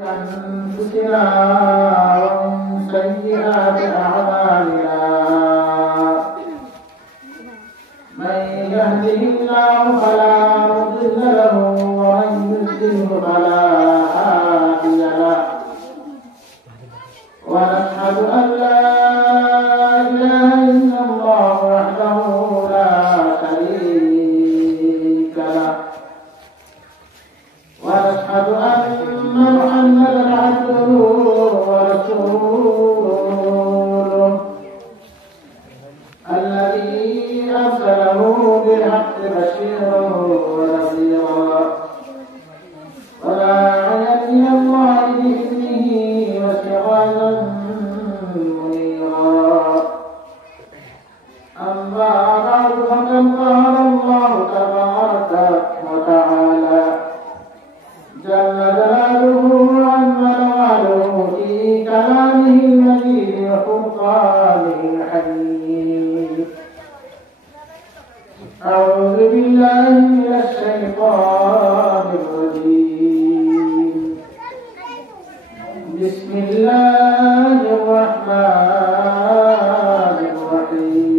أنفسنا ومن سيئات أعمالنا من يهده الله فلا مضل له ومن يضلل فلا هادي له ونشهد أن لا إله إلا الله وحده لا شريك له ونشهد أن محمدا عبده ورسوله الذي أرسله بالحق بشيرا ونذيرا وداعيا إلى الله بإذنه وسراجا منيرا أما بعد فقد قال الله تبارك وتعالى جل جلاله وعظم نواله في كلامه المجيد وفرقانه الحميد. أعوذ بالله من الشيطان الرجيم. بسم الله الرحمن الرحيم.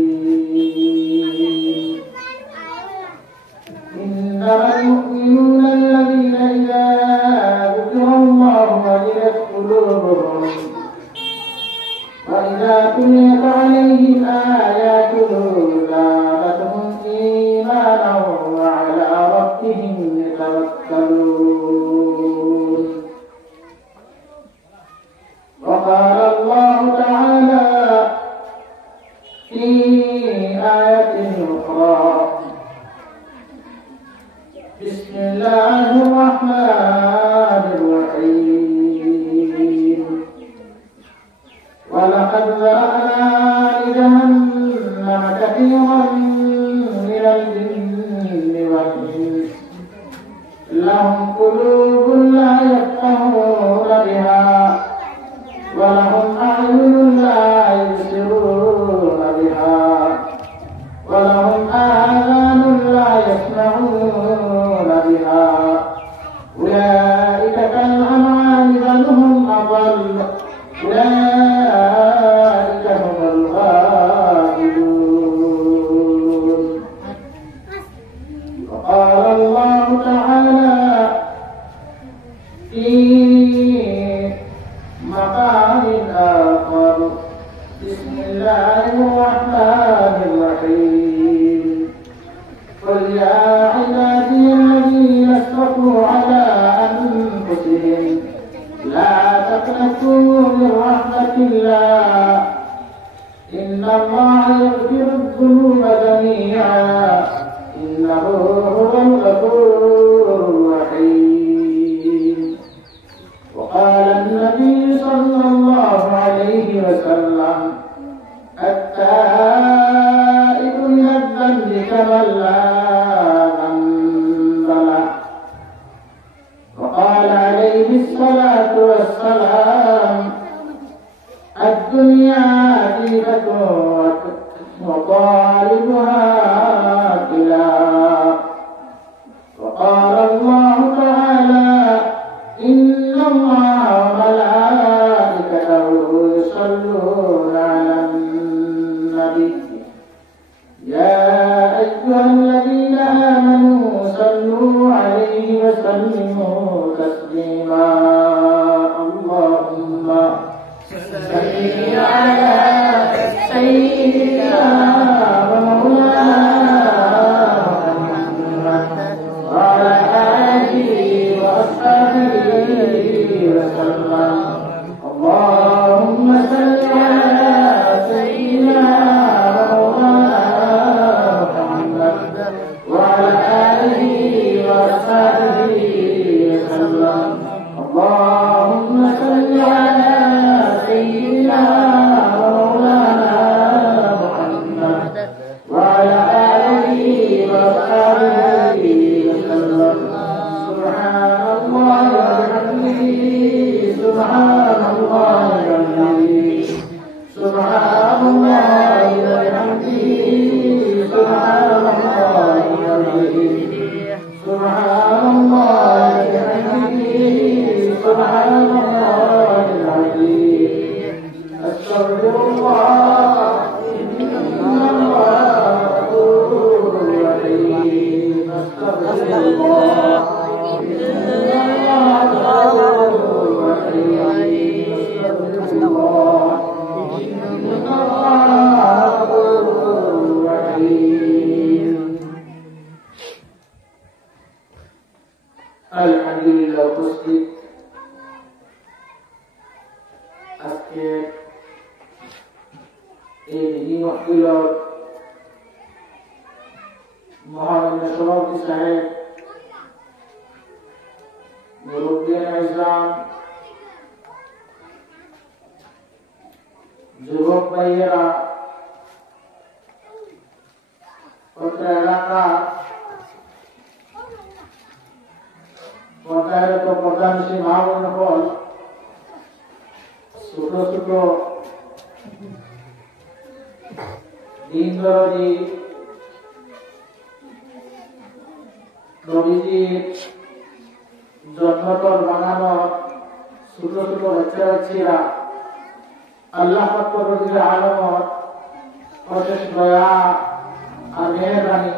إنما المؤمنون الذين إذا ذكر الله وجلت قلوبهم وإذا تليت عليهم آياته زادتهم إيمانا وعلى ربهم يتوكلون. وقال الله تعالى في آية أخرى بسم الله الرحمن الرحيم. ولقد ذرأنا لجهنم كثيرا من الجن والإنس لهم قلوب لا يفقهون بها ولهم أعين لا يبصرون بها ولهم آذان لا يسمعون بها أولئك كالأنعام بل هم أضل أولئك هم الغافلون. وقال الله تعالى في مقام آخر بسم الله الرحمن الرحيم. قل يا عبادي الذين اسرفوا على أنفسهم لا تقنطوا من رحمة الله إن الله يغفر الذنوب جميعا إنه هو الغفور الرحيم. وقال النبي صلى الله عليه وسلم التائب من الذنب كمن لا ذنب له. وقال عليه الصلاة والسلام الدنيا عتيبة وطالبها كلاب. وقال الله تعالى إن الله وملائكته يصلون على النبي يا أيها الذين آمنوا صلوا عليه وسلموا تسليما. اللهم صل على سيدنا ومولانا محمد وعلى آله وأصحابه وسلم. اللهم صل على الله العظيم أستغفر الله إن الله غفور رحيم أستغفر الله إن الله غفور رحيم أستغفر الله إن الله غفور رحيم الحمد لله উপস্থিত আজকে এই দিনী মাহফিলত মহামান্য সভাপতি সাহেব মুরব্বিয়ান ইসলাম যুবক ভাইয়েরা অত্র এলাকা পঞ্চায়েত প্রধানশী মহামণ্ডল ছোট ছোট দিন দরদি নবীজির জন্মতল বানানো ছোট ছোট বাচ্চা বাচ্চিরা আল্লাহ পাকের আলমত অশেষ দয়া আর মেহেরবানি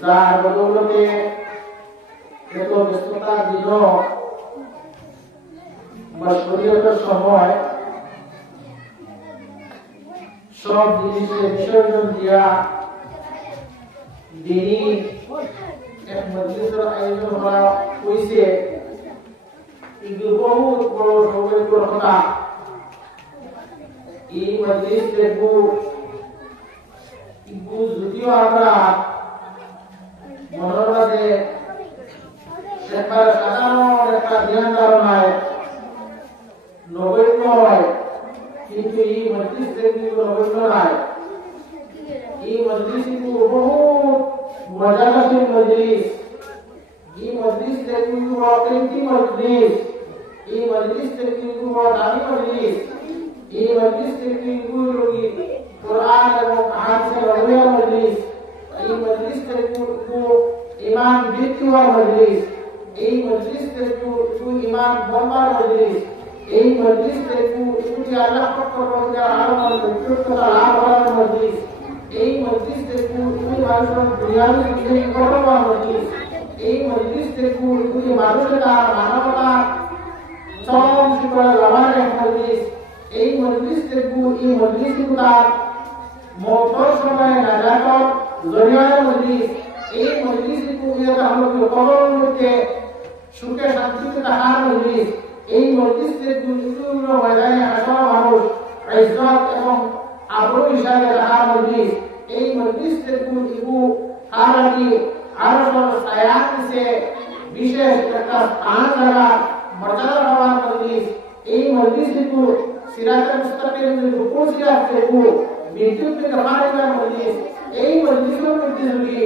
যার বদৌলতে এত ব্যস্ততার দিন বা শরীয়তের সময় সব জিনিসের বিসর্জন দিয়া দিনই এক মজলিসের আয়োজন করা হয়েছে কিন্তু বহুত বড় সৌভাগ্যের কথা এই মজলিস দেখবো কিন্তু যদিও আমরা মনের মাঝে একবার সাধারণ একটা ধ্যান ধারণায় নগণ্য হয় কিন্তু এই মজলিস দেখবি নগণ্য নয় এই মজলিস কিন্তু বহুত মজাদার মজলিস এই মজলিস দেখবি অত্যন্ত মজলিস এই মজলিস দেখবি দামি মজলিস এই মজলিস দেখবি কোরআন এবং হাদিসের রওয়া মজলিস এই মজলিস দেখবি ইমান বৃদ্ধি হওয়া মজলিস এই মজলিস দেখবি ইমান বম্বার মজলিস এই মজলিস দেখবি আল্লাহ পাকের আলমের বিশুদ্ধতা লাভ করার মজলিস এই মজলিস দেখবি মানুষের দুনিয়াবি জিন্দগি গড়ার মজলিস এই মজলিস দেখবি মানুষের মানবতা চরম শিখরে লাভার মজলিস এই মজলিস দেখবি এই মজলিস তার মৌতের সময় নাজাতের জরিয়ার মজলিস এই মজলিস দেখবি আমরা কবরের মধ্যে সুখে শান্তিতে থাকার মজলিস এই মজলিস দেখবি ময়দানে হাসর মানুষ ইজ্জত এবং আবরু হিসাবে থাকার মজলিস এই মজলিস দেখবি ইবু হারাদি আরশের ছায়া নিচে বিশেষ একটা স্থান জায়গা মর্যাদা পাওয়ার মজলিস এই মজলিস দেখবি সিরাতুল মুস্তাকিমের রুকু সিরাত দেখবি বিদ্যুৎ থেকে পানির মজলিস এই মজলিসের মধ্যে যদি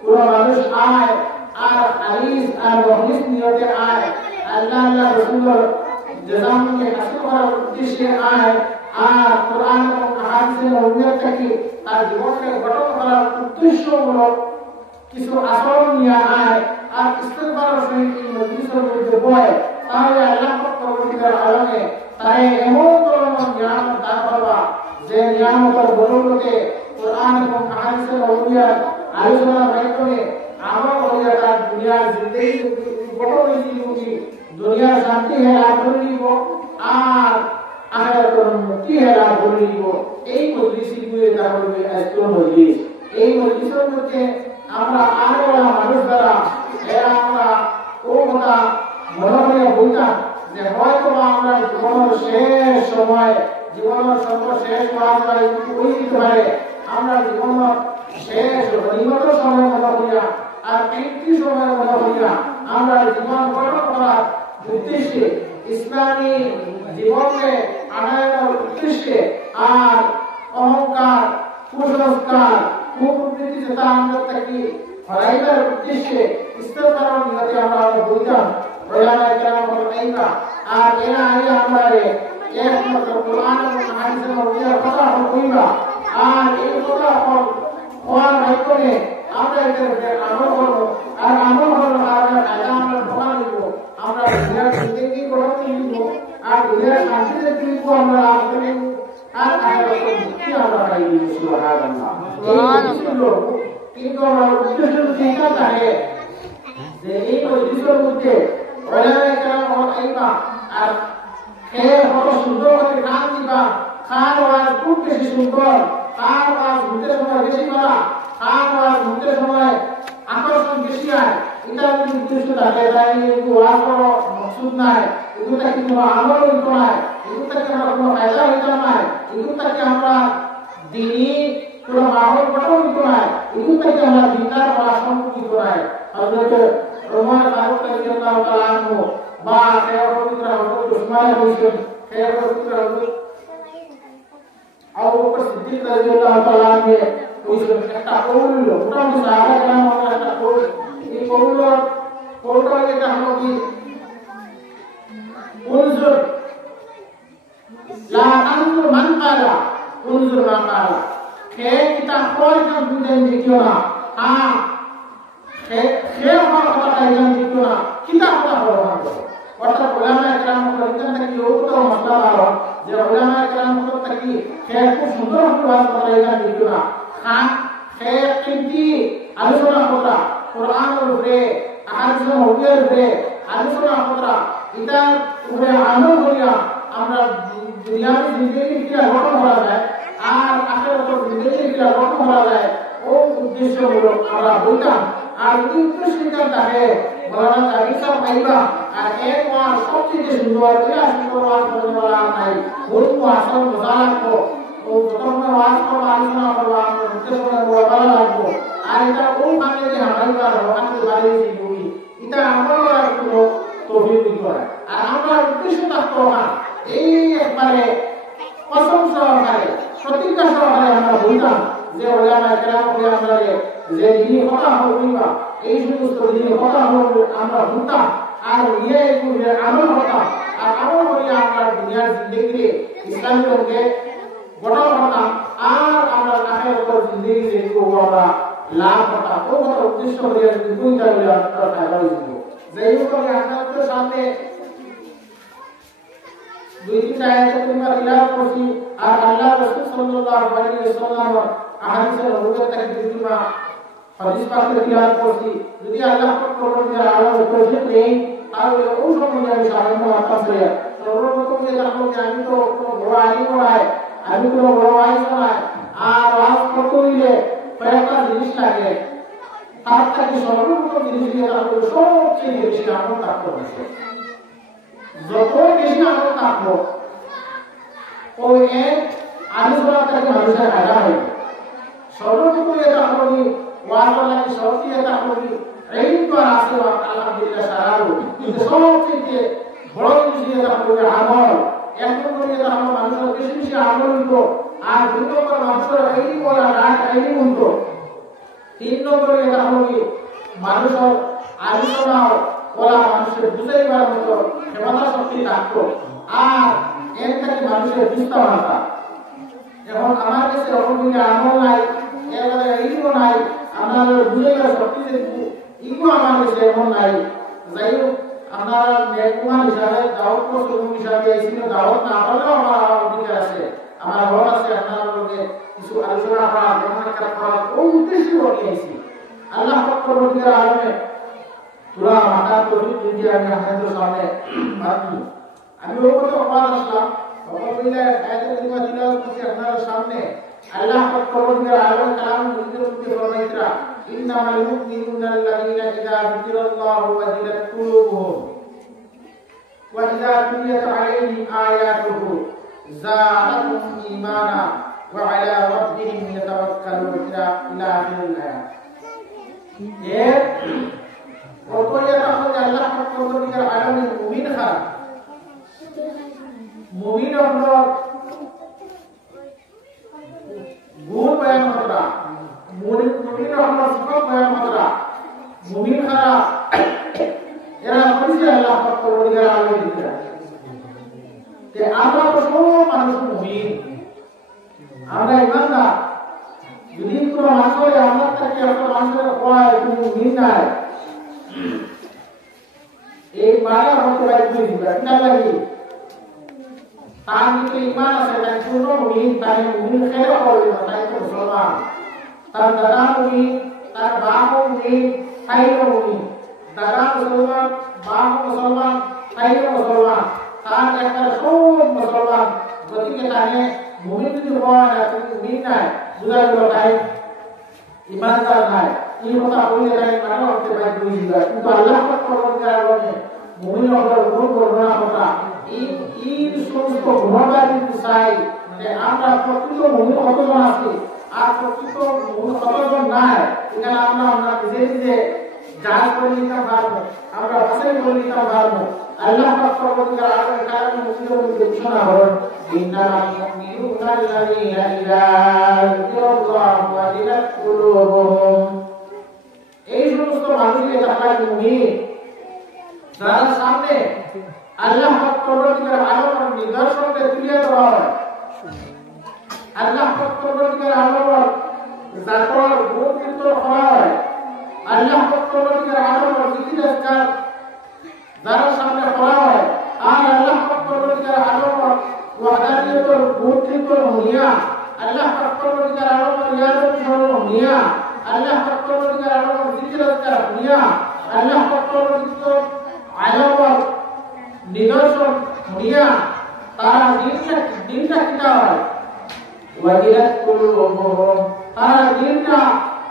পুরো মানুষ আয় আর হাদিস আর মজলিস নিয়তে আয় আল্লাহ আল্লাহ রাসূলের জাযাকে হাসিল করার উদ্দেশ্যে আয় আর কোরআন এবং হাদিসের নবুয়ত থেকে তার জীবনকে গঠন করার উদ্দেশ্যমূলক কিছু আচরণ নিয়ে আয় আর ইস্তেগফারের সহিত এই মজলিসের মধ্যে বয় তাহলে আল্লাহ পাকের আলমে তাই এমন ধরনের নিয়ামত দান করবা যে নিয়ামতের বদৌলতে কোরআন এবং হাদিসের নবুয়ত আলোচনার মাধ্যমে আমল হয়ে তার দুনিয়ার জিন্দগি গঠন হয়ে দুনিয়ার শান্তি है লাভ করে নিব আর আখিরাতের মুক্তি है লাভ করে নিব এই মজলিসই গুলো তাহলে আজকে মজলিস এই মজলিসের মধ্যে আমরা আরো মানুষ দ্বারা এরা আমরা ও কথা মনে করে বলতাম যে হয়তো আমরা জীবনের শেষ সময় জীবনের সর্বশেষ কাজ ওই দিতে পারে আমরা জীবনের শেষ নিকট সময় মনে করিয়া আর একটি সময় মনে করিয়া আমরা জীবন গঠন করার উদ্দেশ্যে ইসলামী জীবনে আনায়নের উদ্দেশ্যে আর অহংকার কুসংস্কার কুপ্রবৃত্তি যেটা আমরা থাকি হরাইবার উদ্দেশ্যে ইস্তেগফারের নিয়তে আমরা বলতাম ওলামায়ে কেরাম বলেনরা আর এরা আইলে আমরা একমাত্র কোরআন এবং হাদিসের মধ্যে কথা কইবা আর এই কথা হওয়ার মাধ্যমে আমরা এদের আমল করব আর আমল হলো আমরা আল্লাহর ভগবান দিব আমরা দুনিয়ার জিন্দেগি করতে দিব আর দুনিয়ার শান্তিতে দিব আমরা আপনি আর আখিরাতে মুক্তি আমরা পাইব সুবহানাল্লাহ সুবহানাল্লাহ কিন্তু আমরা উদ্দেশ্য চিন্তা থাকে যে এই মজলিসের মধ্যে ওলামায়ে কেরাম আইবা আর খেয়ে কত সুন্দর করে গান দিবা খান আওয়াজ খুব বেশি সুন্দর খান আওয়াজ ঘুরতে সময় বেশি করা খান আওয়াজ ঘুরতে সময় আকর্ষণ বেশি হয় এটা যদি উদ্দেশ্য থাকে তাই কিন্তু ওয়াজ করা মকসুদ নাই এগুলো কি কোনো আমল হইতো না এগুলো থেকে আমরা কোনো ফায়দা হইতো না এগুলো থেকে আমরা দিনই কোনো মাহল গঠন হইতো না এগুলো থেকে আমরা দিনদার হওয়া সম্ভব হইতো না হযরত ওমর ফারুক রাদিয়াল্লাহু তাআলা আনহু বা পবিত্র হযরত উসমান হইছেন পবিত্র হযরত আবু বকর সিদ্দিক রাদিয়াল্লাহু তাআলা আনহু হইছেন একটা কৌল মোটামুটি সাহাবা কেরামের একটা কৌল এই কৌলটা এটা হলো কি উনজুর লা তানজুর মান কালা উনজুর মা কালা কে কিতা কয় না বুঝেন দেখিও না কে আমার কথা জানেন দেখিও না কিতা কথা বলবো অর্থাৎ উলামায়ে কেরাম বলেন নাকি ওটা মাসলা হলো যে উলামায়ে কেরাম বলেন নাকি কে খুব সুন্দর করে কথা জানেন দেখিও না কে কিন্তি আলোচনা করা কোরআনের উপরে আলোচনা উপরে আলোচনা করা এটা উপরে আমল করিয়া আমরা দুনিয়ার জিন্দেগি কি গঠন করা যায় আর আখিরাতের জিন্দেগি কি গঠন করা যায় ও উদ্দেশ্য হলো আমরা বলতাম আর এই উদ্দেশ্য থাকে বলা যায় সব পাইবা আর এক ওয়ার সবচেয়ে সুন্দর এটা সুন্দর ওয়াজ করতে বলা নাই বহুত আসল মজা লাগবো ও যখন ওয়াজ করবো আলোচনা করবো আমরা উদ্দেশ্য বলা লাগবো আর এটা ও মানে যে হামাইবার ওখানে বাড়ি দিবি এটা আমরা কোনো তৌফিক দিতে হয় আর আমরা উদ্দেশ্য থাকতো না এই একবারে প্রশংসা সহকারে প্রতিজ্ঞা সহকারে আমরা বলতাম যে ওলামায়ে কেরাম বলে আমরা যে দিন কথা হইবা এই সমস্ত দিন কথা আমরা বলতাম আর নিয়ে এগুলো আমল করতাম আর আমল করিয়া আমরা দুনিয়ার জিন্দেগিতে ইসলামের রঙে গঠন করতাম আর আমরা আখিরাতের জিন্দেগিতে আমরা লাভ করতাম ও কথা উদ্দেশ্য করিয়া যদি দুইটা বলে আমরা ফায়দা হইব যেই করে আপনাদের সামনে দুই তিনটা আয়াত তোমরা তিলাওয়াত করছি আর আল্লাহ রাসূল সাল্লাল্লাহু আলাইহি ওয়াসাল্লাম আহাদিসের রূপে থেকে দুইটা হাদিস পাক তিলাওয়াত করছি যদি আল্লাহ পাক কোরআনের আয়াত পড়ে নেই তাহলে ওই সময় আমি সামনে মাথা করে সর্বপ্রথম যে জানবো যে আমি তো কোনো বড় আলিম নয় আমি কোনো বড় আলিম নয় আর ওয়াজ করতে হইলে কয়েকটা জিনিস লাগে তার থেকে সর্বপ্রথম জিনিস দিয়ে তারপরে সবচেয়ে বেশি আমল থাকতে হবে যত বেশি আমল থাকবো ওই এক আলোচনা থেকে মানুষের ফায়দা হবে সর্বপ্রথম এটা হলো কি ওয়াজ লাগে সবচেয়ে এটা হলো কি এই তো আছে আলহামদুলিল্লাহ সারারো কিন্তু সবচেয়ে বড় জিনিস এটা হলো আমল এক নম্বর এটা হলো মানুষের বেশি বেশি আমল হইতো আর দুই নম্বর মানুষের এই বলা রাত এই হইতো তিন নম্বরে এটা হলো কি মানুষের আলোচনা বলা মানুষের বুঝাইবার মতো ক্ষমতা শক্তি থাকতো আর এর থেকে মানুষের বুঝতে পারতা এখন আমার কাছে ওরকম আমল নাই এবারে এইগুলো নাই আপনার বুঝাইবার শক্তি এগুলো আমার কাছে এমন নাই যাই হোক আপনারা নেকুমান হিসাবে দাওয়াত প্রস্তুত হিসাবে এসেছিল দাওয়াত না হলেও আমার অধিকার আছে আমার হল আছে আপনার লোকে কিছু আলোচনা করা ব্রহ্মকার করা ওই উদ্দেশ্য নিয়েছি আল্লাহ পাকের অধিকার আলমে পুরা মাথা তৌফিক দিয়ে আমি আপনাদের সামনে ভাবি আমি ওই কথা বলা আসলাম অপবিলে আয়াতের দিমা তিলাওয়াত করছি আপনাদের সামনে আল্লাহ পাকের অধিকার আলমে কালাম নিজের মধ্যে ফরমাইতরা ইন্নামাল মুমিনুনা আল্লাযীনা ইযা যিকিরাল্লাহু ওয়াজিলাত কুলুবুহুম ওয়া ইযা তুলিয়াত আলাইহিম আয়াতুহু زادتهم إيمانا وعلى ربهم يتوكلون إلى آخر الآية. وقوله تعالى الله سبحانه وتعالى المؤمن خير. مؤمن الله গুণ বয়ান করা, মুমিন Allah সিফাত বয়ান করা, মুমিন খারাপ এরা হচ্ছে আল্লাহ সবচেয়ে বড় আলো দিতে। আমরা তো সব মানুষ মুমিন, আমরা ইমানদার। যদি কোনো মানুষের আমরা থেকে একটা মানুষের হয় তুমি মুমিন নাই এই মানা হতে পারে দুই দিবা কিনা লাগি তার ভিতরে ঈমান আছে তাই পূর্ণ মুমিন তাই মুমিন খেলা করবে তাই তো মুসলমান তার দাদা মুমিন তার বাপ মুমিন তাই মুমিন দাদা মুসলমান বাপ মুসলমান তাই মুসলমান তার একটা সব মুসলমান গতিকে তাকে মুমিন যদি হয় না তুমি মুমিন নাই বুঝা গেল তাই ইমানদার নাই এই কথা বলে তাই মানা হতে পারে দুই দিবা কিন্তু আল্লাহ পাক পরবর্তীকালে বলে মুমিন হওয়ার গুণ বর্ণনা কথা এই সমস্ত গুণাবলী কিন্তু চাই যে আমরা প্রকৃত মুমিন কতজন আছি আর প্রকৃত মুমিন কতজন নাই এখানে আমরা নিজে যাচ করে নিতে পারবো আমরা বাছাই করে নিতে পারবো আল্লাহ পাক পরবর্তীকালে আরো কারণে মুসলিমদের ঘোষণা হলো ইন্নাল মুমিনুনা আল্লাযীনা ইযা যুকিরাল্লাহু ওয়াজিলাত কুলুবুহুম এই সমস্ত মানুষকে যারা মুমিন যারা সামনে আল্লাহ পাক পরবর্তীকালে আলোর নিদর্শনকে তুলে ধরা হয় আল্লাহ পাক পরবর্তীকালে আলোর জাতর গুণ কীর্তন করা হয় আল্লাহ পাক পরবর্তীকালে আলোর জিকির-আজকার যারা সামনে করা হয় আর আল্লাহ পাক পরবর্তীকালে আলোর ওয়াহদানিয়তের গুণ কীর্তন হইয়া আল্লাহ পাক পরবর্তীকালে আলোর রিয়াজত স্মরণ হইয়া আল্লাহ পাক পরবর্তীকালে আলোর জিকির-আজকার হইয়া আল্লাহ পাক পরবর্তীকালে আলোর নিদর্শন হইয়া তারা দিনটা কিনা হয় ওয়াজিলাত কুলুবুহুম তারা দিনটা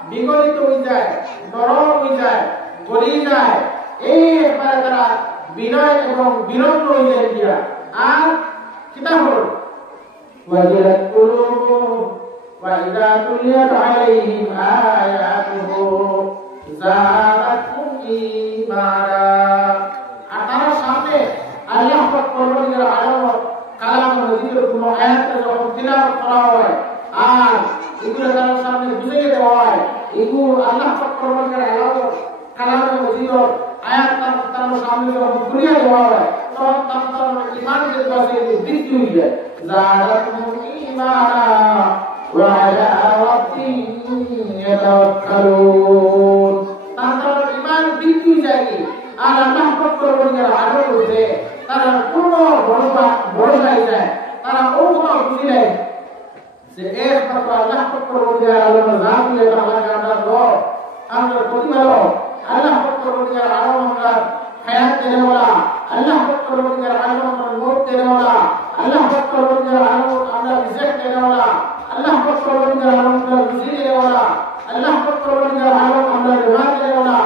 বিগলিত হয়ে যায় নরম হয়ে যায় গলিয়ে যায় এই একবারে তারা বিনয় এবং বিনম্র হয়ে যায় দিয়া আর কিতা হল ওয়াজিলাত কুলুবুহুম ওয়া ইযা তুলিয়াত আলাইহিম আয়াতুহু যাদাতুহুম ঈমানা আর তারা সামনে আল্লাহ পাক পরবর্তীকালে আলামত কালাম নজিরের কোন আয়াতকে যখন তিলাওয়াত করা হয় আর এগুলো তার সামনে বুঝিয়ে দেওয়া হয় এগুলো আল্লাহ পাক পরবর্তীকালে আলামত কালাম নজিরের আয়াত তার সামনে যখন বুঝিয়ে দেওয়া হয় তখন তার ঈমানের কাছে বৃদ্ধি হয়ে যায় যাদাতুহুম ঈমানা ওয়া আলা রাব্বিহিম ইয়াতাওয়াক্কালুন তার ঈমান বৃদ্ধি হয়ে যায় আর আল্লাহ পাক পরবর্তীকালে আলোর উপরে তারা পূর্ণ ভরসা যায় তারা কোনো বুঝি নেই যে একমাত্র আল্লাহ পাক পরবর্তীকালে আলোর নাম দিয়ে আল্লাহ আমরা রব আমরা প্রতিপালক আল্লাহ পাক পরবর্তীকালে আলো আমরা হায়াত দেনেওয়ালা আল্লাহ পাক পরবর্তীকালে আলো আমরা নূর দেনেওয়ালা আল্লাহ পাক পরবর্তীকালে আলো আমরা রিজিক দেনেওয়ালা আল্লাহ পাক পরবর্তীকালে আলো আমরা রুজি দেনেওয়ালা আল্লাহ পাক পরবর্তীকালে আলো আমরা রিওয়াজ দেনেওয়ালা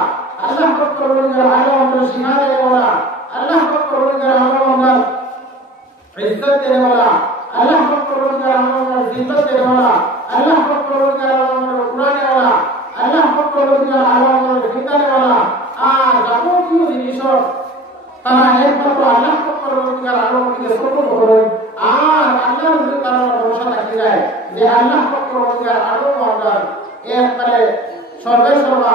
আল্লাহ পাক পরবর্তীকালে আলো আমরা শিফা দেনেওয়ালা আল্লাহ পাক পরবর্তীকালে আলো আমরা ইজ্জত দেনেওয়ালা আল্লাহ পাক পরবর্তীকালে আলো আমরা জিন্নত দেনেওয়ালা আল্লাহ পাক পরবর্তীকালে আলো আমরা উড়ানেওয়ালা আল্লাহ পাক পরবর্তীকালে আলো আমরা খিতানেওয়ালা আর যাবতীয় জিনিস তারা একমাত্র আল্লাহ পাক পরবর্তীকালে আলোকে সফল করে আর আল্লাহর উপরে তারা ভরসা রাখতে যায় যে আল্লাহ পাক পরবর্তীকালে আলো আমরা একবারে সর্বেসর্বা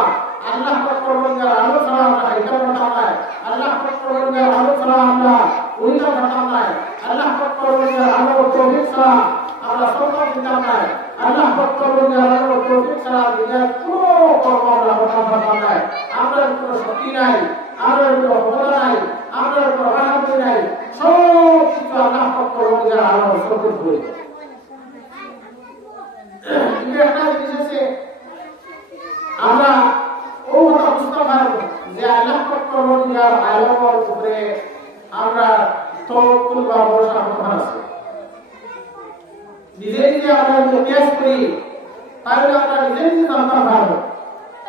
আল্লাহ পাক পরবর্তীকালে আলো ছাড়া আমরা এটা করতাম না আল্লাহ পাক পরবর্তীকালে আলো ছাড়া আমরা ওইটা করতাম না আল্লাহ পাক পরবর্তীকালে আলো তৌফিক ছাড়া আমরা সফল দিতাম না আল্লাহ পাক পরবর্তীকালে আলো তৌফিক ছাড়া দুনিয়ার কোনো কর্ম আমরা করতাম না আমরা কোনো শক্তি নাই আমরা কোনো ক্ষমতা নাই আমরা কোনো রাহত নাই সব কিছু আল্লাহ পাক পরবর্তীকালে আলো সফল করে এই একটা জিনিস আছে আমরা ও কথা বুঝতে পারবো যে আল্লাহ পাক পরবর্তীকালে আলোর উপরে আমরা তাওয়াক্কুল বা ভরসা করতে আছে নিজে আমরা অভ্যাস করি তাহলে আমরা নিজে জানতে পারবো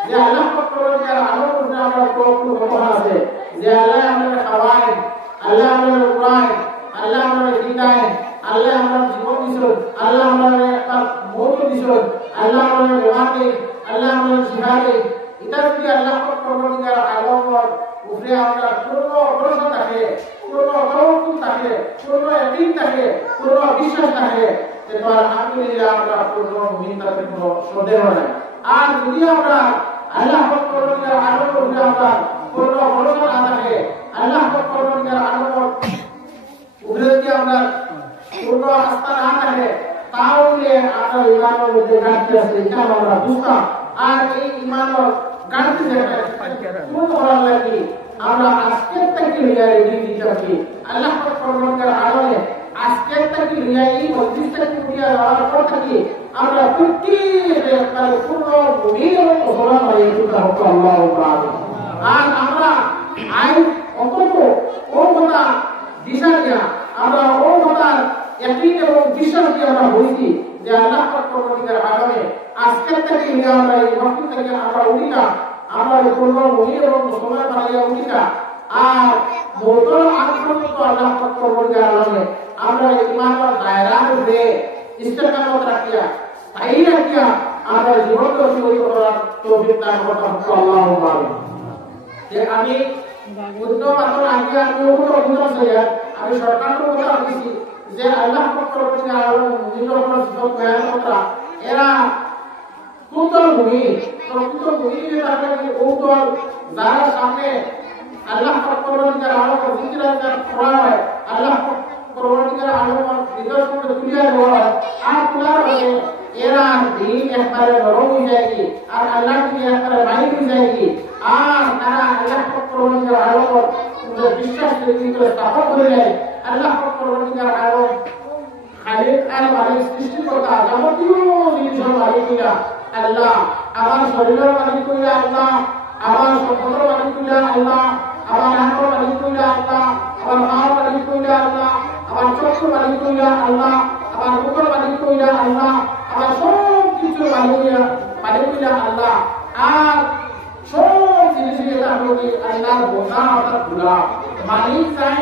যে আল্লাহ পাক পরবর্তীকালে আলোর উপরে আমরা তাওয়াক্কুল করতে আছে যে আল্লাহ আমাদের খাওয়ায় আল্লাহ আমাদের উড়ায় আল্লাহ আমাদের হিদায় আল্লাহ আমাদের জীবন দিছেন আল্লাহ আমাদের একটা মৌত দিছেন আল্লাহ আমাদের রিওয়াজে আল্লাহ আমাদের শিফায়ে এটা যদি আল্লাহ পাক পরবর্তীকালে আলোর উপরে আমরা পূর্ণ ভরসা থাকে পূর্ণ তাওয়াক্কুল থাকে পূর্ণ ইয়াকিন থাকে পূর্ণ বিশ্বাস থাকে যে তো আলহামদুলিল্লাহ আমরা পূর্ণ মুমিন তাতে কোনো সন্দেহ নাই আর যদি আমরা আল্লাহ পাক পরবর্তীকালে আলোর উপরে আমরা পূর্ণ ভরসা না থাকে আল্লাহ পাক পরবর্তীকালে আলোর উপরে যদি আমরা পূর্ণ আস্থা না থাকে তাহলে আমরা ইমানের মধ্যে ঘাটতি আছে এটা আমরা বুঝতাম আর এই ইমানের ঘাটতি যেটা কোন করার লাগি আমরা আজকের থেকে লিয়া রেডি দিতেছি আল্লাহ পাক পরবর্তীর আলোকে আজকের থেকে লিয়া এই মজলিস থেকে লিয়া যাওয়ার পর থেকে আমরা প্রত্যেক পূর্ণ ভূমির মুসলমান হয়ে যেতে হবে আল্লাহু তাআলা। আর আমরা আইন অন্তত ও কথা দিশা দিয়া আমরা ও কথা ইয়াকিন এবং বিশ্বাস দিয়ে আমরা বলছি যে আল্লাহ পাক পরবর্তীর আলোকে আজকের থেকে লিয়া আমরা এই মসজিদ থেকে আমরা উঠিনা আমরা পূর্ণ ভূমি এবং মুসলমান বানাইয়া উঠিনা আর মোটর আক্রমণ আল্লাহ পাক পরবর্তীর আলোকে আমরা ইমানের দায়রার মধ্যে ইস্তেকামত রাখিয়া তাই রাখিয়া আমরা জীবনকে অতিবাহিত করার তৌফিক দান করতে হবে আল্লাহু তাআলা। যে আমি উদ্যমাত্র আগে আমি ওগুলো অভিযোগ চাই আমি সরকারের কথা বলছি যে আল্লাহ পাক পরবর্তীর আলোকে মুজিবুর সব বয়ান করা এরা কুতল ভূমি প্রকৃত ভূমি যেটা কৌতল যারা সামনে আল্লাহ পাক পরবর্তীর আলোকে জিকিরের করা হয় আল্লাহ পরবর্তীকালে আলোচনা নিদর্শন তুলিয়া দেওয়া হয় আর তোলার পরে এরা দিন একবারে নরম হয়ে যায় আর আল্লাহ কি একবারে মাইক হয়ে যায় আর তারা আল্লাহ পরবর্তীকালে আলোচনা বিশ্বাস করে স্থাপন করে যায় আল্লাহ পরবর্তীকালে আলোচনা খালিক আর মালিক সৃষ্টিকর্তা যাবতীয় জিনিসের মালিক হইয়া আল্লাহ আমার শরীরের মালিক হইয়া আল্লাহ আমার সম্পদের মালিক হইয়া আল্লাহ আমার হাতের মালিক হইয়া আল্লাহ আমার পায়ের মালিক হইয়া আল্লাহ আমার চোখের মালিক হইয়া আল্লাহ আমার মুখের মালিক হইয়া আল্লাহ আমার সব কিছুর মালিক হইয়া আল্লাহ আর সব জিনিসের আল্লাহর বোঝা অর্থাৎ গুলাম মালিক চাই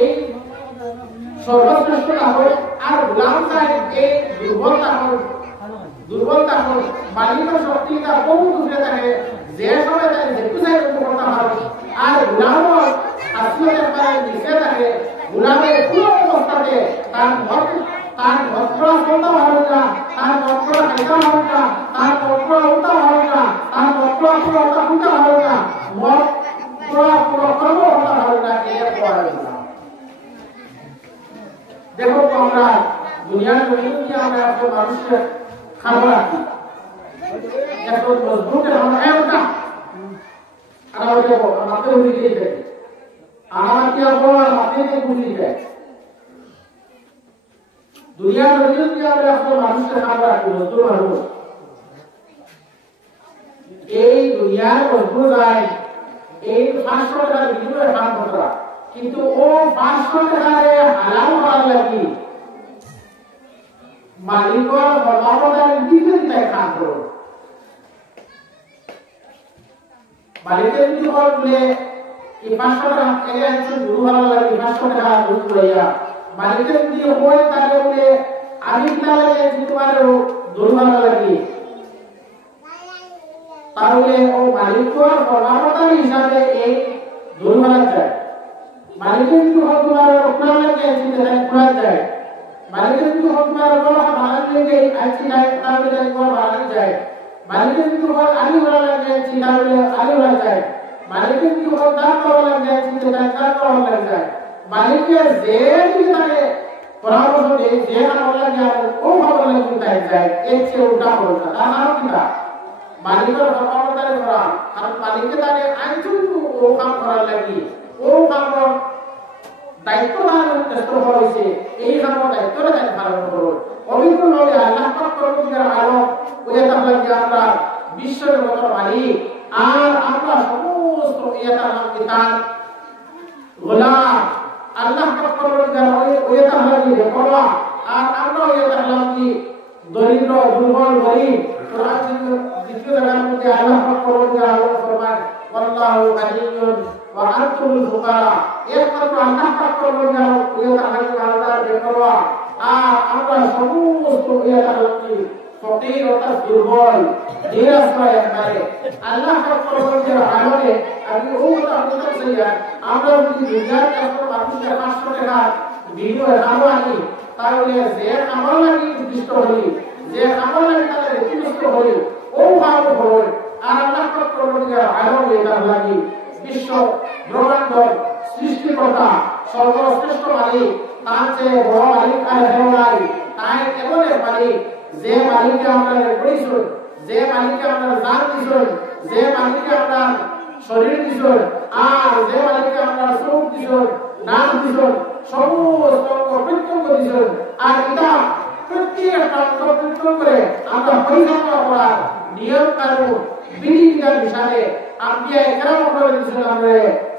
এই সর্বশ্রেষ্ঠ হবে আর গুলাম চাই এই দুর্বলতা হবে মালিকের শক্তিটা বহু দূরে থাকে যে সময় তাই যেটু চাই করতে হবে আর গুলামও আসলের পায়ে নিচে থাকে গুলামের পুরো অবস্থাতে তার ভদ্র সন্ধ্যা হবে না তার ভদ্র খাইতা হবে না তার ভদ্র উঠা হবে না তার ভদ্র পুরো উঠা হবে না পুরো কর্ম হতে হবে না এর পরে দেখো আমরা দুনিয়ার মধ্যে আমরা একটা মানুষের খাবার রাখি এত মজবুত আমরা একটা আর আমাকে উড়িয়ে দিয়ে আমাকে আবার আপনাকে বুঝিয়ে দেয় দুনিয়ার মধ্যে আমরা একটা মানুষের খাবার রাখি মজদুর মানুষ এই দুনিয়ার মজদুর যায় এই 500 টাকার বিনিময়ে কাজ করা কিন্তু ও 500 টাকারে হালাল করার লাগি মালিকর বলাবদার দিতে দিতে কাজ করো মালিকের কি বলে এই 500 টাকা এর একজন গুরু ভালো লাগে 500 টাকা গুরু লইয়া মালিকের কি হয় তাহলে বলে আমি কি লাগে তোমার গুরু ভালো লাগে তাহলে ও মালিকর বলাবদার হিসাবে এই গুরু ভালো যায় মালিকের কি হয় তোমার উপরা লাগে সেটা পুরা যায় মালিকের কি হয় তোমার বড় ভালো লাগে আইছি যায় তাহলে একবার ভালো যায় মালিকের কি হয় আলী ভালো লাগে সেটা বলে আলী ভালো যায় মালিকের কি হয় দান করা লাগে সেটা দান করা লাগে মালিকের যে দিকে থাকে পরামর্শ দেয় যে না ভালো লাগে ও ভালো লাগে তাই যায় এর চেয়ে উল্টা হলো না তার নাম কি না মালিকের সমাবর্তনে করা আর মালিকের তারে আইনজীবী ও কাম করার লাগি ও কাম দায়িত্ব পালন চেষ্টা হয়েছে এই কাম দায়িত্বটা তাই পালন করো অভিজ্ঞ নয় আল্লাহ পাক পরবর্তীকার আলো ওই তাহলে যে আমরা বিশ্ব জগতের মালিক আর আমরা সমস্ত ইয়াতার কিতাব গোলাম আল্লাহ পাক পরবর্তীকার ওই তাহলে যে করবা আর আমরা ওই তাহলে কি দরিদ্র দুর্বল গরিব দ্বিতীয় জায়গার মধ্যে আল্লাহ পাক পরবর্তীকার আলো ফরমান আল্লাহু গানিয়্যুন ওয়া আনতুমুল ফুকারা একমাত্র আল্লাহ পাক পরবর্তীকার ওই তাহলে আলাদা দেখবা আর আমরা সমস্ত ইয়াতার কি ফকির অর্থাৎ দুর্বল নিরাশ্রয় একবারে আল্লাহ পাক পরবর্তীকার আলোকে আমি ওটা বলতে চাই আমরা যদি দুনিয়ার কাছে মানুষের 500 টাকা ভিডিও একানো আনি তাহলে যে আমার লাগি উদ্দিষ্ট হই যে আমার লাগি তাদের উদ্দিষ্ট হই ও ভালো হই আর আল্লাহ পাক পরবর্তীকার আলোকে এটা লাগি বিশ্ব ব্রহ্মাণ্ড সৃষ্টিকর্তা সর্বশ্রেষ্ঠ মালিক তার চেয়ে বড় মালিক আর হেও নাই তাই এমন এক মালিক যে মালিককে আমরা করেছেন যে মালিককে আমরা জান দিয়েছেন যে মালিককে আমরা শরীর দিছেন আর যে মালিককে আমরা চোখ দিছেন নাক দিছেন সমস্ত প্রত্যঙ্গ দিছেন আর এটা প্রত্যেকটা অঙ্গ প্রত্যঙ্গ করে আমরা পরিচালনা করার নিয়ম কানুন বিধিবিধান হিসাবে আম্বিয়া একরাম করে দিছেন আমরা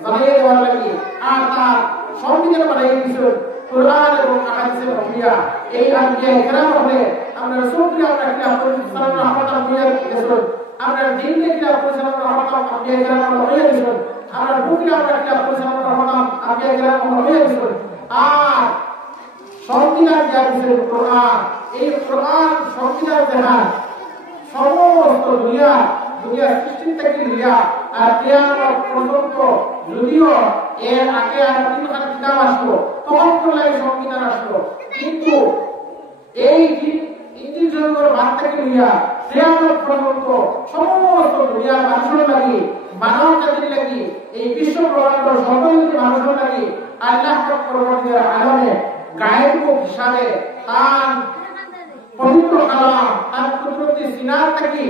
জানিয়ে দেওয়ার লাগি আর তার সংবিধান বানিয়ে দিছেন কোরআন এবং হাদিসের আম্বিয়া এই আম্বিয়া একরাম হলে আমরা রাসূলকে আমরা কিতাব পরিচালনা হতাম হয়ে গেছেন আমরা দিনকে কিতাব পরিচালনা হতাম আম্বিয়া একরাম হয়ে গেছেন আমরা বুকে আমরা কিতাব পরিচালনা হতাম আম্বিয়া একরাম হয়ে গেছেন আর সংবিধান যা দিছেন কোরআন এই কোরআন সংবিধান দেখা সমস্ত দুনিয়া সৃষ্টি থেকে নিয়া আর কিয়ামত পর্যন্ত যদিও এর আগে আর তিনখান কিতাব আসলো তখন করলে সংবিধান আসলো কিন্তু এই ইঞ্জিল জগতের ভাগ থেকে নিয়া কিয়ামত পর্যন্ত সমস্ত দুনিয়ার মানুষের লাগি মানব জাতির লাগি এই বিশ্ব ব্রহ্মাণ্ড সকলের মানুষের লাগি আল্লাহ পাক পরবর্তীর আলমে গায়েব হিসাবে তার পবিত্র কালাম তার কুদরতি সিনার থেকে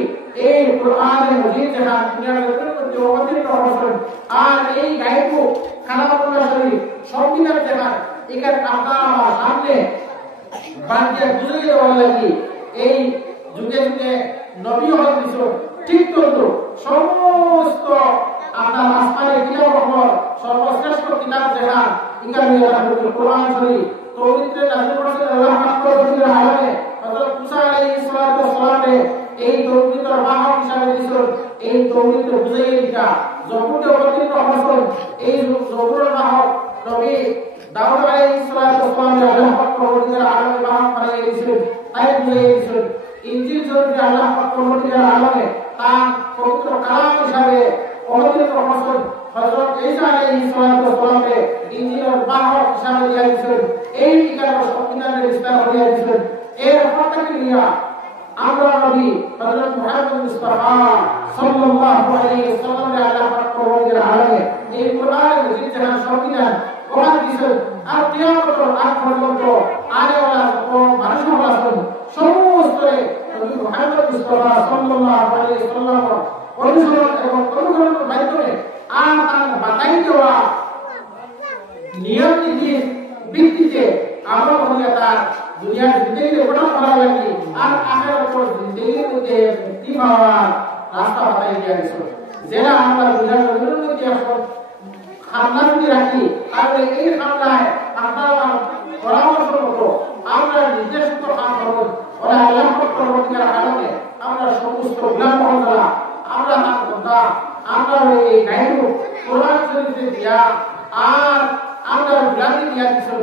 এই কোরআনে মজিদ জাহান দুনিয়ার মধ্যে অবতীর্ণ হয়েছেন আর এই গায়েব কালামুল্লাহ শরীফ সংবিধান জাহান এখানে আপনারা আমার সামনে বাঁধিয়ে বুঝিয়ে দেওয়ার লাগি এই যুগে যুগে নবী হল দিছো ঠিক তো সমস্ত আপনার আসমানে কিতাব হল সর্বশ্রেষ্ঠ কিতাব জাহান এখানে কোরআন শরীফ তৌহিদের নাযিল করেছেন আল্লাহ পাক রব্বুল আলামিন হযরত মুসা আলাইহিস সালাতু ওয়াস সালামে এই তৌহিদের বাহক হিসাবে দিছেন এই তৌহিদ বুঝাইয়া জবুরে অবতীর্ণ হয়েছেন এই জবুরের বাহক নবী দাউদ আলাইহিস সালাতু ওয়াস সালামে আল্লাহ পাক রব্বুল আলামিন বাহক বানিয়ে দিয়েছেন তাই বুঝাইয়া দিয়েছেন ইনজিল শরীফে আল্লাহ পাক রব্বুল আলামিন তার পবিত্র কালাম হিসাবে অবতীর্ণ হয়েছেন হযরত ঈসা আলাইহিস সালাতু ওয়াস সালামে ইনজিলের বাহক হিসাবে দিয়েছেন এই কিতাবের সংবিধানের বিস্তার হয়ে দিয়েছেন এর পতাকা নিয়া আমরা নবী হযরত মুহাম্মদ মুস্তাফা সাল্লাল্লাহু আলাইহি ওয়াসাল্লাম আল্লাহ পাক রব্বুল আলামিন এই কোরআনের মজিদ জাহান সংবিধান কোরআন দিয়েছেন আর কিয়ামতের আগ পর্যন্ত আনেওয়ালা মানুষ আছেন সমস্ত নবী মুহাম্মদ মুস্তাফা সাল্লাল্লাহু আলাইহি ওয়াসাল্লাম অনুসরণ এবং অনুকরণের মাধ্যমে আর তার বাতাই দেওয়া নিয়ম নীতির ভিত্তিতে আমরা হইয়া তার দুনিয়ার জিন্দেগিতে গঠন করা লাগি আর আখিরাতের জিন্দেগির মধ্যে মুক্তি পাওয়ার রাস্তা বাতাই দিয়া গেছে যেটা আমরা দুনিয়ার জমিনের মধ্যে এখন খামলা যদি রাখি তাহলে এই খামলায় আপনারা পরামর্শ মতো আমরা নির্দেশিত কাম করব ওরা আল্লাহ পরবর্তীকার আলোকে আমরা সমস্ত গুলাম মহল্লা আমরা তার কথা আমরা এই গাইড কোরআন শরীফে দিয়া আর আমরা গুলামি দিয়া দিছেন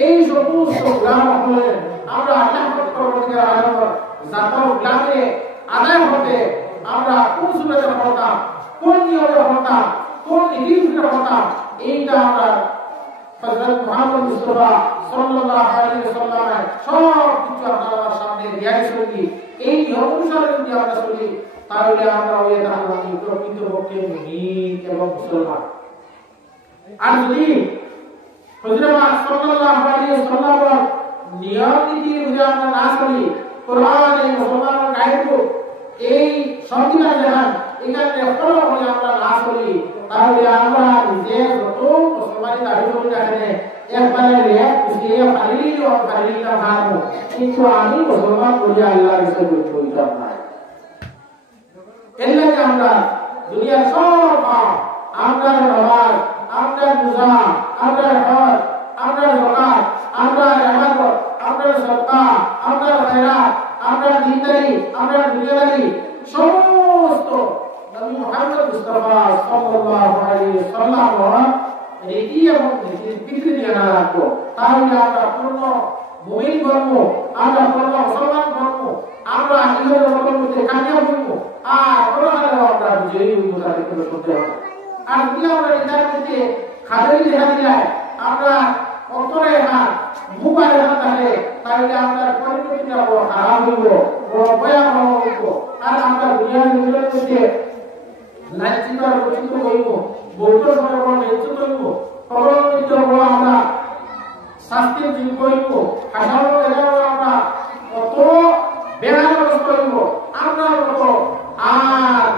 এই সমস্ত গুলাম হলে আমরা আল্লাহ পরবর্তীকার আলোকে জাতীয় গুলামে আদায় হতে আমরা কোন সুরতে হতাম কোন নিয়মে হতাম কোন নীতিতে হতাম এইটা আমরা হযরত মুহাম্মদ মুস্তাফা সাল্লাল্লাহু আলাইহি ওয়াসাল্লাম সব কিছু আপনাদের সামনে দিয়েছেন এই নিয়ম অনুসারে যদি আমরা চলি তাহলে আমরা ওই দাঁড়ানি প্রকৃত পক্ষে মুমিন এবং মুসলমান আর যদি হযরত সাল্লাল্লাহু আলাইহি ওয়াসাল্লাম নিয়ম নীতি বুঝে আমরা না চলি কোরআন এই মুসলমানের গাইড এই সংবিধান জাহান এখানে ফলো করে আমরা না চলি তাহলে আমরা নিজে যত মুসলমানি দাবি করি রাখেন একবারে রেপ বুঝিয়ে পারিলিটা ভাবো কিন্তু আমি মুসলমান বলি আল্লাহর কাছে বলতাম না এর লাগে আমরা দুনিয়ার সব আমরা নামাজ আমরা রোজা আমরা হজ আমরা যাকাত আমরা ইবাদত আমরা সাদকা আমরা খায়রাত আমরা দিনদারি আমরা দুনিয়াদারি সমস্ত নবী মুহাম্মদ মুস্তাফা সাল্লাল্লাহু আলাইহি ওয়াসাল্লাম রীতি এবং নীতির বিকৃতি না রাখবো তাহলে আমরা পূর্ণ মুমিন বনব আমরা পূর্ণ মুসলমান বনব আমরা ইহলোক মধ্যে কামিয়াব হইব আর পরকালে আমরা বিজয়ী হইব তাদের কোনো সন্দেহ নেই আর যদি আমরা এটার মধ্যে খাদেরি দেখা যায় আমরা অন্তরে হাত মুবারে হাত থাকে তাহলে আমরা পরিণতিটা বড় খারাপ হইব বড় ভয়াবহ হইব আর আমরা দুনিয়ার মধ্যে লাঞ্ছিত বঞ্চিত হইব বৌদ্ধ সময় বড় লাঞ্ছিত হইব পরবর্তীতে বড় আমরা শাস্তির যোগ্য হইব সাধারণ এলাকা আমরা কত বেহারগ্রস্ত হইব আমরা কত আর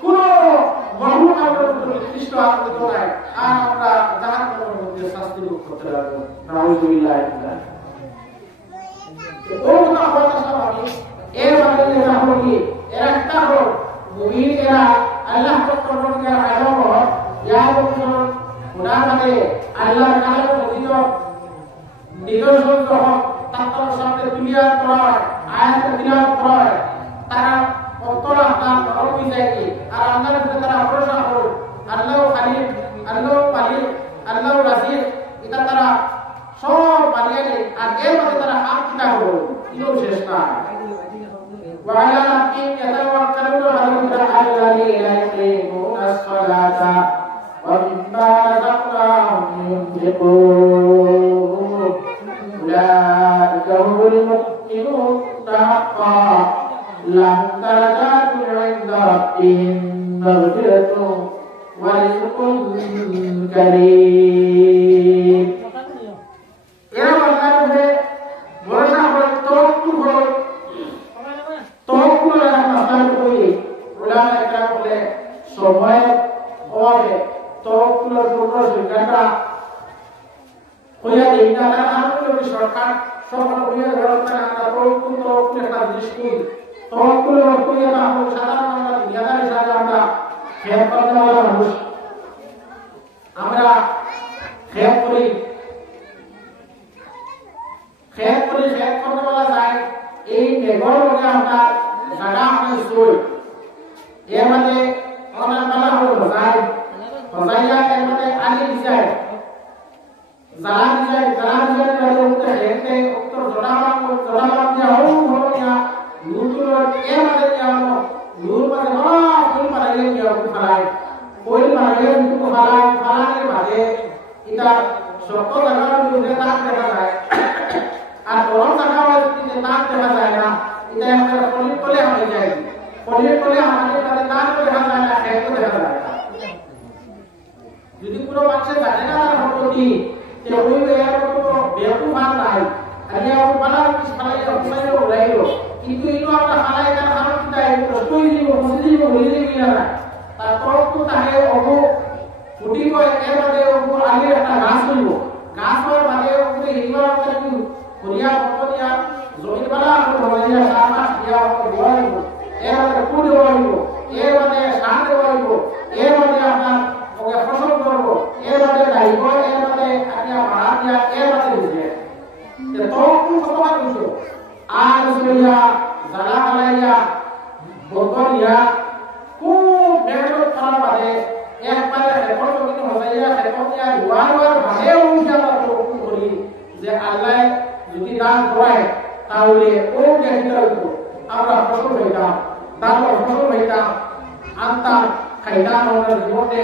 কোন মহলুক নাউজুবিল্লাহ ও না হওয়া স্বাভাবিক এর মানে এটা হলো কি এর একটা হলো মুমিন এরা আল্লাহ পাকের এর আয়াত ইয়া বলছেন খোদা মানে আল্লাহর কালামে কথিত নিদর্শন সহ তার সামনে দুনিয়া করা আয়াত তিলাওয়াত করা তারা অন্তর আপনার নরম হয়ে যায় কি আর আল্লাহর উপরে তারা ভরসা করে আল্লাহ খালিক আল্লাহ মালিক আল্লাহ রাজিক এটা তারা সব বানিয়ে নেয় আর এর মধ্যে তারা হাত কিনা করো এটাও শেষ না وعلى ربهم يتوكلون الذين يقيمون الصلاة ومما رزقناهم ينفقون أولئك هم المؤمنون حقا لهم درجات عند ربهم مغفرة ورزق كريم এরা আল্লাহর উপরে ভরসা করে তাওয়াক্কুল করে তাওয়াক্কুল আর আল্লাহর উপরে উলামা একরাম বলে সময় অভাবে তাওয়াক্কুলের পূর্ণ সুবিধাটা হইয়া দেই না আমাদের সরকার সরকার হইয়া ব্যবস্থা আমরা তাওয়াক্কুল একটা দৃষ্টি তাওয়াক্কুলের অর্থ এটা হলো সাধারণ আমরা দুনিয়াদার হিসাবে আমরা খেয়াল করতে পারবো মানুষ আমরা খেয়াল করি খেয়াল করতে বলা যায় এই নেগর লগে আমরা জায়গা আমরা সই এর মধ্যে অনেক বলা হলো হজাইয়া এর মধ্যে আগে দিশায় জালা দিশায় মধ্যে উত্তর হেঁটে উত্তর জোড়াবাম দিয়া হলো ইয়া নূর এর মধ্যে দিয়া হলো নূর মধ্যে বড় ফুল পালাইলে দিয়া ফেলায় ফুল পালাইলে কিন্তু ফালানের বাদে এটা শক্ত জায়গার মধ্যে তাক দেখা যায় আর গরম জায়গা যদি তাক দেখা যায় না এটা একটা পলির তলে হয়ে যায় পলির তলে আমাদের তাহলে তাক দেখা যায় না খেত দেখা যায় না যদি পুরো মানুষ জানে না তার সম্পত্তি যে ওই এর কোনো বেকুফান নাই আর ইয়া ও বালা কিছু ফালাই অফিসারে উড়াইলো কিন্তু ইনো আমরা ফালাই তার কারণ কি তাই প্রশ্নই দিব মসজিদে দিব বলে দিবি না তারপর তো তাহে অবু ফুটি কয় এর মধ্যে অবু আগে একটা গাছ হইব গাছ হওয়ার বাদে উপরে হিমালয় কি কোরিয়া পত্রিয়া জমিন বালা হইয়া সামাস দিয়া হইব এর মধ্যে ফুল হইব এর মধ্যে শান হইব এর মধ্যে আপনার ওকে ফসল করব এর মধ্যে গাইব এর মধ্যে আপনি মারা দিয়া এর মধ্যে দিবে যে তখন কতবার হইতো আর সইয়া জালা বালাইয়া বদলিয়া খুব মেহনত করার বাদে একবারে রেকর্ড কিন্তু হইয়া রেকর্ড দিয়া দুয়ার ভাবে উঠে আমরা তখন করি যে আল্লাহ যদি দান করে তাহলে ও যেটা হইতো আমরা ফসল হইতাম তারপর ফসল হইতাম আনতাম খাইতাম আমরা জীবনে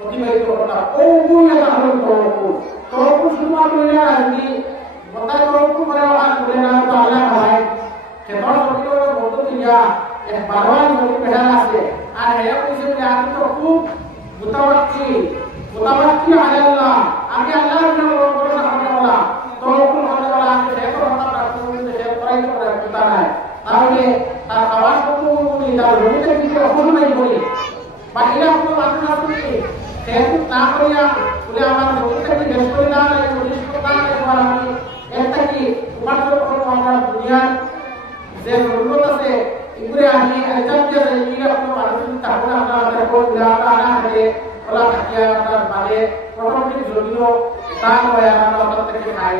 অতিবাহিত করতাম ও বুঝা হইতো তখন শুধুমাত্র যদি বতার তখন করে আর বলে না তো আল্লাহ হয় খেতর সত্যি বলতে দিয়া এক বারবার যদি পেড়া আছে আর এরা কইছে যে আমি তো খুব মুতাওয়াক্কিল আল্লাহ আমি আল্লাহর উপরে ভরসা করতে বলা তখন হতে বলা আমি দেখো হঠাৎ রাখতে সে করাই করে কথা নাই তাহলে তার আওয়াজ কতগুলি তার রোগীতে কিছু অপশনাই বলি বাকিরা কোনো মানুষ আছে সেহেতু না করিয়া বলে আমার রোগীটাকে বেশ করে না লাগে পরিষ্কার না লাগে আমি একটা কি উপার্জন করবো আমরা দুনিয়ার যে জরুরত আছে এগুলো আমি একদম যে এইরকম মানুষ তাহলে আমরা আমাদের কোন জায়গা না থাকে ওলা থাকিয়া আপনার বাড়ে প্রথমটি জটিল দান হয় আমরা ওখান থেকে খাই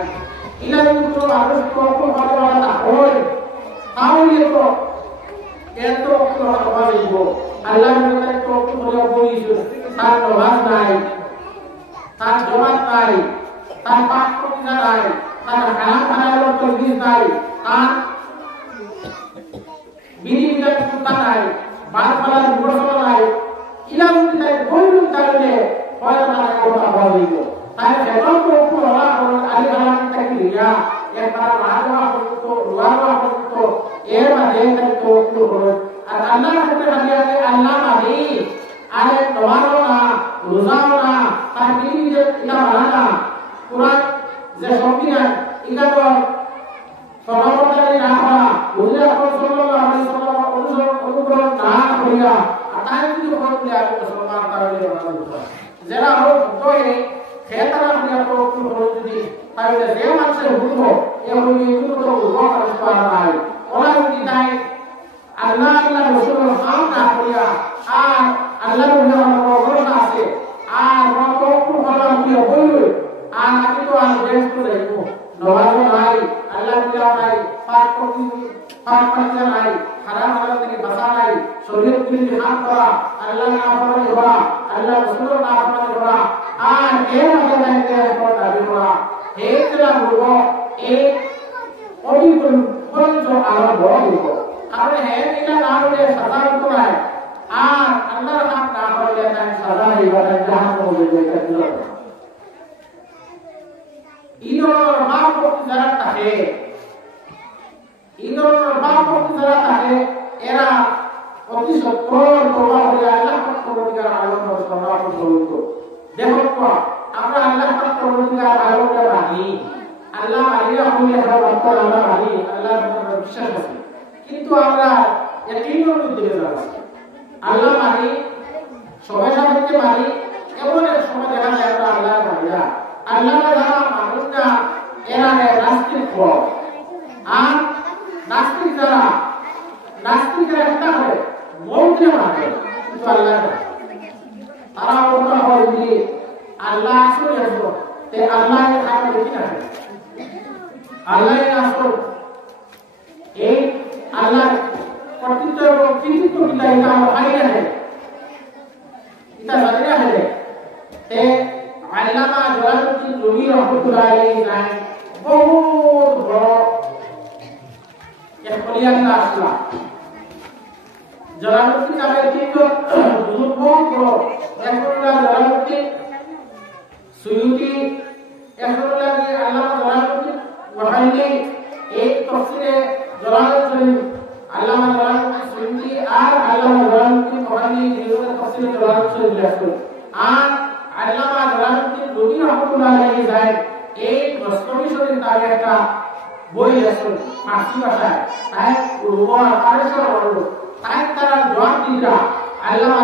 ইলা কিন্তু মানুষ কখন ভালো না হয় তাহলে তো এত কথা বলবো আল্লাহ তাআলা তো করে বলিছো তার নমাজ নাই তার জবাব নাই তার পাক কবিতা নাই তার কালাম বানানোর তরবিজ নাই তার বিধি বিধান সুতা নাই বারবার ঘোষণা নাই ইলা যদি তাই বলুন তাহলে হয়তো তার কথা বলবো তাই সেটাও তো উপর হওয়া আলী কালাম থেকে লিয়া একবার মারওয়া হতো রুয়াওয়া হতো এর মাঝে তো উপর হলো আর আল্লাহর হাতে হাদিয়া আল্লাহ মাদি আরে তোমারও না রোজাও না তার বিধি এটা মানা না কোরআন যে সংবিধান এটা তো সর্বদাই না করা বুঝলে আপনি সাল্লাল্লাহু আলাইহি ওয়াসাল্লাম অনুগ্রহ না করিয়া আর তাই যদি বলতে আপনি মুসলমান তাহলে যারা হোক তো খেতারা দিয়া তো কোনো যদি তাহলে যে মানুষের বুঝবো এগুলো এগুলো তো বুঝবো করা নাই ওরা যদি তাই আল্লাহ আল্লাহ রসুলের হাম না করিয়া আর আল্লাহ রসুলের আছে আর রকম ফলাম দিয়ে বলবে আর আমি তো আর বেশ করে দেখবো নবাজ নাই আল্লাহ দিলা নাই পাক করতে নাই হারাম হালাল থেকে বাঁচা নাই শরীয়ত বিরোধী হাত করা আল্লাহ নাফরমানি করা আল্লাহ রাসূলের নাফরমানি করা আর এর মধ্যে দায়িত্ব পর দাবি করা এই যেটা বলবো এই অবিকল বঞ্চ আরো বড় হইব কারণ এটা না হলে সাধারণ নাই আর আল্লাহর হাত না করলে তাই সাদা ইবাদত জাহান্নামে যেতে দিল ইদর বাপ করতে যারা থাকে ইদর বাপ করতে যারা থাকে এরা অতি সত্তর তোবা হয়ে আল্লাহ পাক পরবর্তীকার আলোচনা সমাপন করত দেখো তো আমরা আল্লাহ পাক পরবর্তীকার আলোচনা রাখি আল্লাহ আলিয়া হইলে আমরা আল্লাহ রাখি আল্লাহ বিশ্বাস আছে কিন্তু আমরা ইয়াকিনের মধ্যে রয়েছি আল্লাহ মানি সবাই সাথে মানি এমন এক সময় দেখা যায় আমরা আল্লাহ মানি না আল্লাহ যারা মানুষ না এরা নাস্তিক হয় আর নাস্তিকরা একটা হয় মৌকে মানে কিন্তু আল্লাহ তারা ওটা হয় যে আল্লাহ আসলে আসলো তে আল্লাহ খাবার দেখি না আল্লাহ আসল এই আল্লাহ কর্তৃত্ব এবং কৃতিত্ব কিতা এটা আমার হারিয়ে আছে এটা জানিয়ে আছে তে আল্লামা জালালউদ্দিন রুমি রহমাতুল্লাহ আলাইহি নাই বহুত বড় এক খলিয়ানা আসলা জালালউদ্দিন নামে কিন্তু বহুত বড় একলা জালালউদ্দিন সুয়ুতি একলা আল্লামা জালালউদ্দিন ওয়াহাইনি এই তফসিরে জালালউদ্দিন আল্লামা জালালউদ্দিন সুয়ুতি আর আল্লামা জালালউদ্দিন ওয়াহাইনি এই তফসিরে জালালউদ্দিন লিখেছেন আর আল্লামা জালালউদ্দিন রুমি রহমাতুল্লাহ আলাইহি যায় এই দস্তবী শরীফ তার একটা বই আছে ফার্সি ভাষায় তাই উর্দু আর ফারসি বলল তাই তারা জবাব দিরা আল্লামা